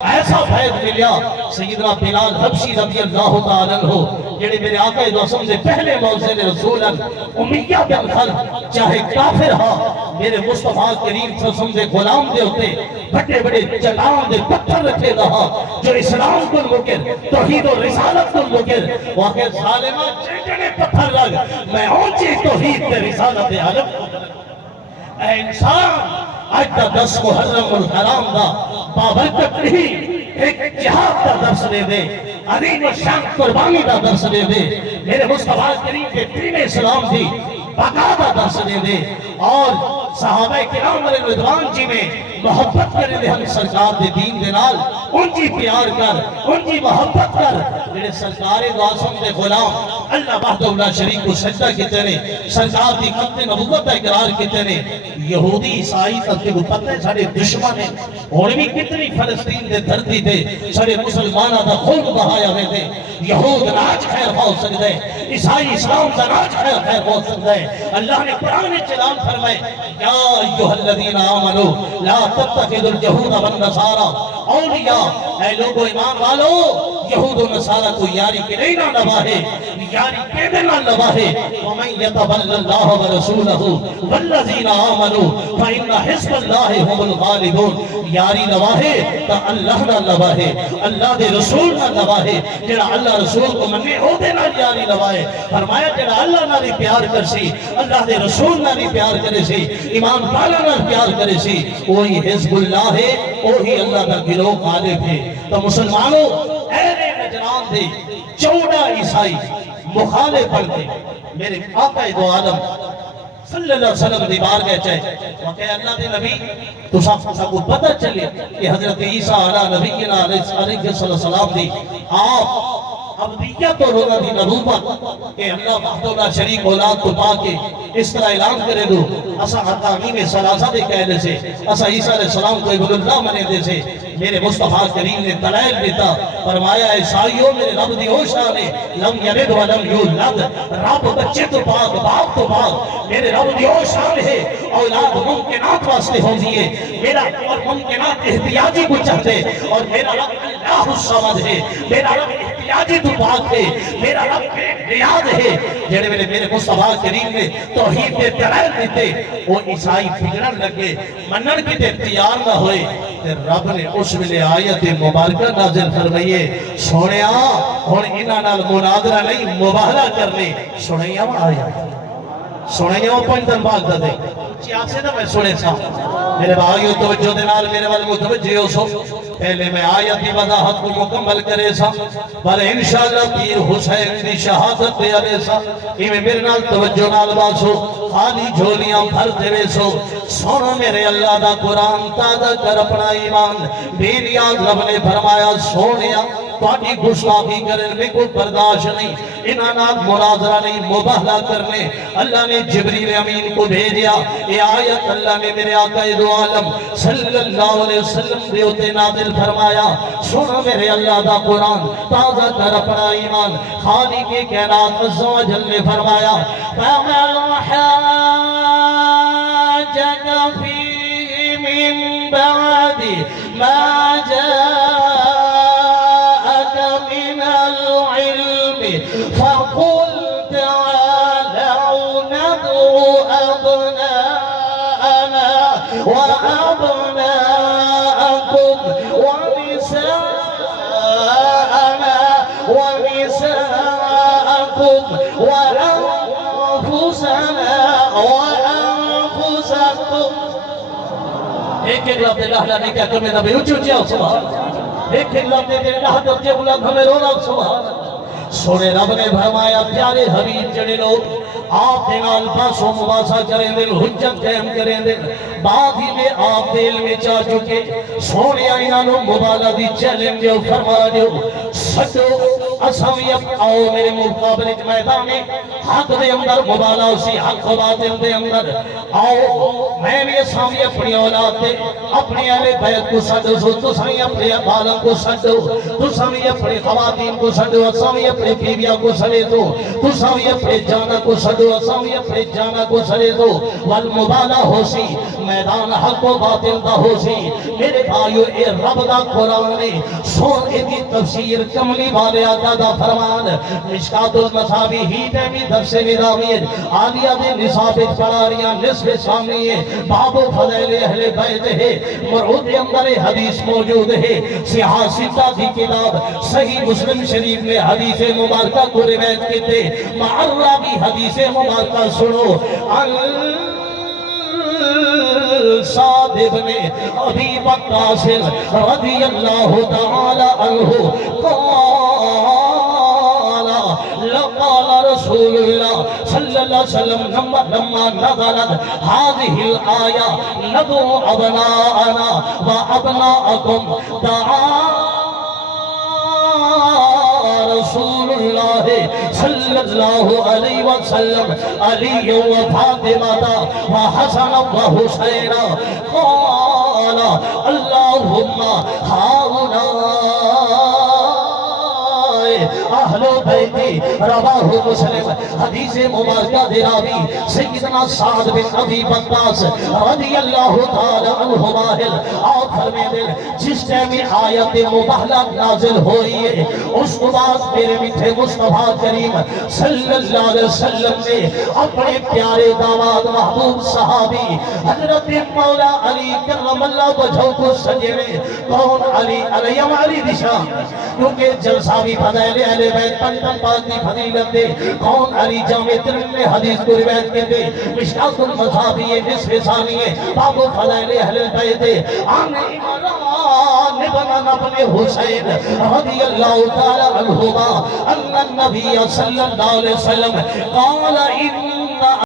ایسا فیض ملیا سیدنا بلال حبشی رضی اللہ تعالیٰ عنہ جڑے میرے آقا دوسم سے پہلے موزن رسولا امیہ بن خلق چاہے کافر ہا میرے مصطفیٰ کریم سسم سے غلام دے ہوتے بڑے بڑے چٹان دے پتھر رکھے رہا جو اسلام کو مکر توحید و رسالت کو مکر واقع ظالمہ جڑے پتھر لگ میں اونچی توحید دے رسالت عالم اے انسان آج دا 10 محرم الحرام دا بابرکت نہیں ایک جہاد دا درس دے دے عظیم و شان قربانی دا درس دے دے میرے مصطفیٰ کریم کے دین اسلام دی بقا دا درس دے دے اور صحابہ کرام علیہ رضوان جی میں محبت کرے دے ہم سرکار دے دین دے نال ان کی پیار کر ان کی محبت کر میرے سرکار واسم دے غلام اللہ وحدہ لا شریک کو سجدہ کیتے نے سرکار دی ختم نبوت کا اقرار کیتے نے یہودی عیسائی تک کے پتہ ہے سارے دشمن ہیں اور بھی کتنی فلسطین دے دھرتی تے سارے مسلمانہ دا خون بہایا ہوئے تھے یہود ناج خیر ہو سکتے ہیں عیسائی اسلام دا ناج خیر ہو سکتے ہیں اللہ نے قرآن چلان فرمائے یا ایوہ الذین آمنوا لا تتخذوا اليہود والنصارى اولیاء اے لوگو ایمان والو یہود و نصارہ کو یاری کے نہیں نہ نباہے یاری کے دے نہ نباہے وَمَنْ يَتَوَلَّ اللَّهَ وَرَسُولَهُ وَالَّذِينَ آمَنُوا فَإِنَّ حِزْبَ اللَّهِ هُمُ الْغَالِبُونَ یاری نباہے تا اللہ نہ نباہے اللہ دے رسول نہ نباہے جڑا اللہ رسول کو مننے ہو دے نہ یاری نباہے فرمایا جڑا اللہ نہ بھی پیار کر سی اللہ دے رسول نہ بھی پیار کرے سی ایمان والا نہ پیار کرے سی وہی حزب اللہ ہے وہی اللہ کا گروہ غالب ہے تو مسلمانوں اہل نجران دے 14 عیسائی مخالف بنتے میرے آقا دو عالم صلی اللہ علیہ وسلم دی بار گئے چاہے وقت اللہ دے نبی تو سب کو پتہ چلے کہ حضرت عیسیٰ علیہ نبینا علیہ السلام دی آپ عبدیت اور ہونا دی نبوت کہ اللہ وحدہ لا شریک اولاد کو پا کے اس طرح اعلان کرے دو اسا حتامین سلاسہ دے کہنے سے اسا عیسیٰ علیہ السلام کو ابن اللہ منے دے سے میرے مصطفیٰ کریم نے دلائل دیتا فرمایا عیسائیوں میرے رب دی ہوشا نے لم یلد ولم یولد رب بچے تو پاک باپ تو پاک میرے رب دی ہوشا ہے اولاد ممکنات واسطے ہوں دیئے میرا اور ممکنات احتیاجی کو چاہتے اور میرا رب اللہ الصمد ہے میرا رب احتیاجی تو پاک ہے میرا رب ریاض ہے جنہے میرے مصطفیٰ کریم نے توحید کے دلائل دیتے وہ عیسائی فکرن لگے منن کی تے تیار نہ ہوئے تے رب نے اس ویلے آیت مبارکہ نازل فرمائیے سونیا اور انہاں نال مناظرہ نہیں مباہلہ کرنے سنیا آیت سنیا پنجن باغ دے چیات سے نہ میں سنے سا میرے بھائیو توجہ دینال میرے والے متوجہ ہو سو پہلے میں آیت کی وضاحت کو مکمل کرے سا بلے انشاءاللہ پیر حسین دی شہادت دے آلے سا میں میرے نال توجہ نال باسو خالی جھولیاں بھر دے سو سونا میرے اللہ دا قرآن تازہ کر اپنا ایمان بے نیاز رب نے فرمایا سونیا تواڈی گستاخی کرنے میں کوئی برداشت نہیں انہاں مناظرہ نہیں مباہلہ کرنے اللہ نے جبریل امین کو بھیجیا یہ آیت اللہ نے میرے آقا دو عالم صلی اللہ علیہ وسلم دیوتے نازل فرمایا سنو میرے اللہ دا قرآن تازہ کر اپنا ایمان خالق کائنات عز و جل نے فرمایا فَمَنْ حَاجَكَ فِيهِ مِنْ بَعْدِ مَا جَاءَكَ مِنَ الْعِلْمِ فَقُلْ تَعَالَوْا نَدْعُ أَبْنَاءَنَا وَأَبْنَاءَكُمْ وَنِسَاءَكُمْ وَأَنفُسَنَا وَأَنفُسَكُمْ ایک ایک لفظ اللہ نے کیا تمہیں نبی اچھی اچھی آؤ سبحان ایک ایک لفظ دے اللہ دے بلند ہمیں رونا سبحان سونے رب نے فرمایا پیارے حبیب جڑے لوگ آپ دینال پاسوں مباحثہ کریں دل حجت قائم کریں دل بعد ہی میں آپ دل میں چاہ چکے سونے آئینانوں مبالہ دی چیلنج فرما دیو سچو اسامی آؤ میرے مقابلے میدان حق دے اندر مبالہ اسی حق و باطل دے اندر آؤ میں بھی اسامی اپنی اولاد دے اپنی اہل بیت کو سڈو سو تسامی اپنے بالوں کو سڈو تسامی اپنے خواتین کو سڈو اسامی اپنے بیویاں کو سڈے دو تسامی اپنے جانا کو سڈو اسامی اپنے جانا کو سڈے دو والمبالہ ہو سی میدان حق و باطل دا ہو سی میرے بھائیو اے رب دا قرآن نے سون ایدی تفسیر کملی والے آقا دا فرمان مشکات المصابی ہی ٹیمی درس نظامیت عالیہ دے نصابت پڑھاریاں نصف سامنی ہے باب و فضیل اہل بیت ہے مرعود اندر حدیث موجود ہے سیاہ ستہ دی کتاب صحیح مسلم شریف میں حدیث مبارکہ کو روایت کیتے معرابی حدیث مبارکہ سنو سعد ابن ابی وقاص رضی اللہ تعالی عنہ قال رسول اللہ صلی اللہ علیہ وسلم لما نزلت هذه الآية ندعو أبناءنا وأبناءكم دعا رسول اللہ صلی اللہ علیہ وسلم علی و فاطمہ و حسن و حسین قال اللہم ہؤلاء اہل بیتی رواہ مسلم حدیث مبارکہ دے راوی سیدنا سعد بن ابی وقاص رضی اللہ تعالی عنہ ماہل اور فرمے دل جس ٹائم آیت مباہلہ نازل ہوئی ہے اس کو بعد میرے میٹھے مصطفیٰ کریم صلی اللہ علیہ وسلم نے اپنے پیارے داماد محبوب صحابی حضرت مولا علی کرم اللہ وجہہ کو سجنے کون علی علیم علی دشان کیونکہ جلسہ بھی فضائل اہل بیت پنجتن پاک کی فضیلت دے کون علی جامع ترمذی میں حدیث کو روایت کرتے مشکات المصابی نصف ثانی ہے باب فضائل اہل بیت عن عمران بن ابن حسین رضی اللہ تعالی عنہما ان النبی صلی اللہ علیہ وسلم قال ان